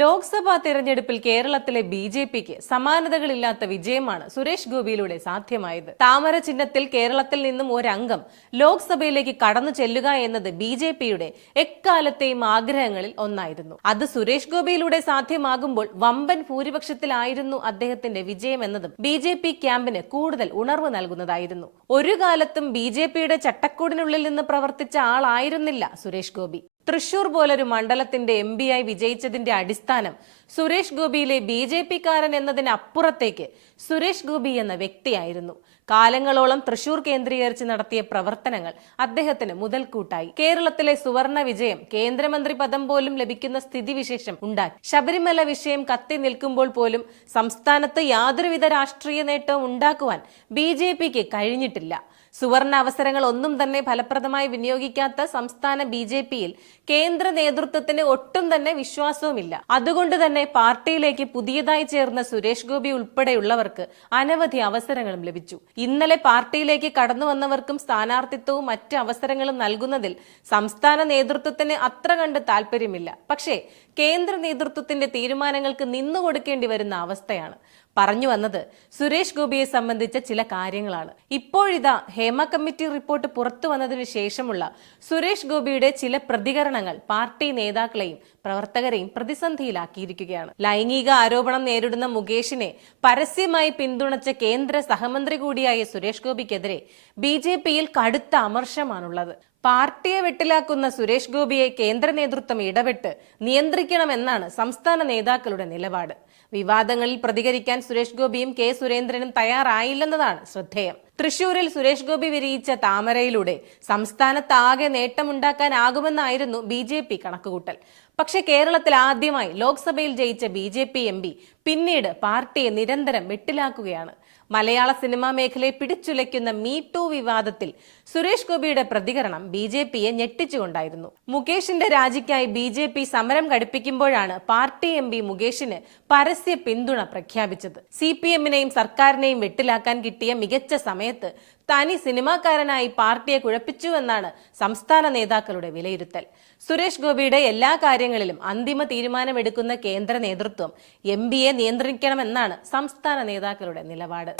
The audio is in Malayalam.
ലോക്സഭാ തെരഞ്ഞെടുപ്പിൽ കേരളത്തിലെ ബി.ജെ.പിക്ക് സമാനതകളില്ലാത്ത വിജയമാണ് സുരേഷ് ഗോപിയിലൂടെ സാധ്യമായത്. താമര ചിഹ്നത്തിൽ കേരളത്തിൽ നിന്നും ഒരംഗം ലോക്സഭയിലേക്ക് കടന്നു ചെല്ലുക എന്നത് ബി.ജെ.പിയുടെ എക്കാലത്തെയും ആഗ്രഹങ്ങളിൽ ഒന്നായിരുന്നു. അത് സുരേഷ് ഗോപിയിലൂടെ സാധ്യമാകുമ്പോൾ വമ്പൻ ഭൂരിപക്ഷത്തിലായിരുന്നു അദ്ദേഹത്തിന്റെ വിജയം എന്നതും ബി.ജെ.പി ക്യാമ്പിന് കൂടുതൽ ഉണർവ് നൽകുന്നതായിരുന്നു. ഒരു കാലത്തും ബി.ജെ.പിയുടെ ചട്ടക്കൂടിനുള്ളിൽ നിന്ന് പ്രവർത്തിച്ച ആളായിരുന്നില്ല സുരേഷ് ഗോപി. തൃശൂർ പോലൊരു മണ്ഡലത്തിന്റെ എം.പി ആയി വിജയിച്ചതിന്റെ അടിസ്ഥാനം സുരേഷ് ഗോപിയിലെ ബി.ജെ.പിക്കാരൻ എന്നതിനപ്പുറത്തേക്ക് സുരേഷ് ഗോപി എന്ന വ്യക്തിയായിരുന്നു. കാലങ്ങളോളം തൃശൂർ കേന്ദ്രീകരിച്ച് നടത്തിയ പ്രവർത്തനങ്ങൾ അദ്ദേഹത്തിന് മുതൽക്കൂട്ടായി. കേരളത്തിലെ സുവർണ വിജയം, കേന്ദ്രമന്ത്രി പദം പോലും ലഭിക്കുന്ന സ്ഥിതിവിശേഷം ഉണ്ടാക്കി. ശബരിമല വിഷയം കത്തി നിൽക്കുമ്പോൾ പോലും സംസ്ഥാനത്ത് യാതൊരുവിധ രാഷ്ട്രീയ നേട്ടവും ഉണ്ടാക്കുവാൻ ബി.ജെ.പിക്ക് കഴിഞ്ഞിട്ടില്ല. സുവർണ അവസരങ്ങൾ ഒന്നും തന്നെ ഫലപ്രദമായി വിനിയോഗിക്കാത്ത സംസ്ഥാന ബി.ജെ.പിയിൽ കേന്ദ്ര നേതൃത്വത്തിന് ഒട്ടും തന്നെ വിശ്വാസവുമില്ല. അതുകൊണ്ട് തന്നെ പാർട്ടിയിലേക്ക് പുതിയതായി ചേർന്ന സുരേഷ് ഗോപി ഉൾപ്പെടെയുള്ളവർക്ക് അനവധി അവസരങ്ങളും ലഭിച്ചു. ഇന്നലെ പാർട്ടിയിലേക്ക് കടന്നു വന്നവർക്കും സ്ഥാനാർത്ഥിത്വവും മറ്റ് അവസരങ്ങളും നൽകുന്നതിൽ സംസ്ഥാന നേതൃത്വത്തിന് അത്ര കണ്ട് താല്പര്യമില്ല. പക്ഷേ കേന്ദ്ര നേതൃത്വത്തിന്റെ തീരുമാനങ്ങൾക്ക് നിന്നുകൊടുക്കേണ്ടി വരുന്ന അവസ്ഥയാണ്. പറഞ്ഞു വന്നത് സുരേഷ് ഗോപിയെ സംബന്ധിച്ച ചില കാര്യങ്ങളാണ്. ഇപ്പോഴിതാ ഹേമ കമ്മിറ്റി റിപ്പോർട്ട് പുറത്തു വന്നതിനു ശേഷമുള്ള സുരേഷ് ഗോപിയുടെ ചില പ്രതികരണങ്ങൾ പാർട്ടി നേതാക്കളെയും പ്രവർത്തകരെയും പ്രതിസന്ധിയിലാക്കിയിരിക്കുകയാണ്. ലൈംഗിക ആരോപണം നേരിടുന്ന മുകേഷിനെ പരസ്യമായി പിന്തുണച്ച കേന്ദ്ര സഹമന്ത്രി കൂടിയായ സുരേഷ് ഗോപിക്കെതിരെ ബി.ജെ.പിയിൽ കടുത്ത അമർഷമാണുള്ളത്. പാർട്ടിയെ വെട്ടിലാക്കുന്ന സുരേഷ് ഗോപിയെ കേന്ദ്ര നേതൃത്വം ഇടപെട്ട് നിയന്ത്രിക്കണമെന്നാണ് സംസ്ഥാന നേതാക്കളുടെ നിലപാട്. വിവാദങ്ങളിൽ പ്രതികരിക്കാൻ സുരേഷ് ഗോപിയും കെ സുരേന്ദ്രനും തയ്യാറായില്ലെന്നതാണ് ശ്രദ്ധേയം. തൃശൂരിൽ സുരേഷ് ഗോപി വിരിയിച്ച താമരയിലൂടെ സംസ്ഥാനത്താകെ നേട്ടമുണ്ടാക്കാനാകുമെന്നായിരുന്നു ബി.ജെ.പി കണക്കുകൂട്ടൽ. പക്ഷെ കേരളത്തിൽ ആദ്യമായി ലോക്സഭയിൽ ജയിച്ച ബി.ജെ.പി എം.പി പിന്നീട് പാർട്ടിയെ നിരന്തരം വെട്ടിലാക്കുകയാണ്. മലയാള സിനിമാ മേഖലയെ പിടിച്ചുലയ്ക്കുന്ന മീ ടു വിവാദത്തിൽ സുരേഷ് ഗോപിയുടെ പ്രതികരണം ബി.ജെ.പിയെ ഞെട്ടിച്ചുകൊണ്ടായിരുന്നു. മുകേഷിന്റെ രാജിക്കായി ബി.ജെ.പി സമരം ഘടിപ്പിക്കുമ്പോഴാണ് പാർട്ടി എം.പി മുകേഷിന് പരസ്യ പിന്തുണ പ്രഖ്യാപിച്ചത്. CPM-നെയും സർക്കാരിനെയും വെട്ടിലാക്കാൻ കിട്ടിയ മികച്ച സമയത്ത് തനി സിനിമാക്കാരനായി പാർട്ടിയെ കുഴപ്പിച്ചുവെന്നാണ് സംസ്ഥാന നേതാക്കളുടെ വിലയിരുത്തൽ. സുരേഷ് ഗോപിയുടെ എല്ലാ കാര്യങ്ങളിലും അന്തിമ തീരുമാനമെടുക്കുന്ന കേന്ദ്ര നേതൃത്വം എം.പിയെ നിയന്ത്രിക്കണമെന്നാണ് സംസ്ഥാന നേതാക്കളുടെ നിലപാട്.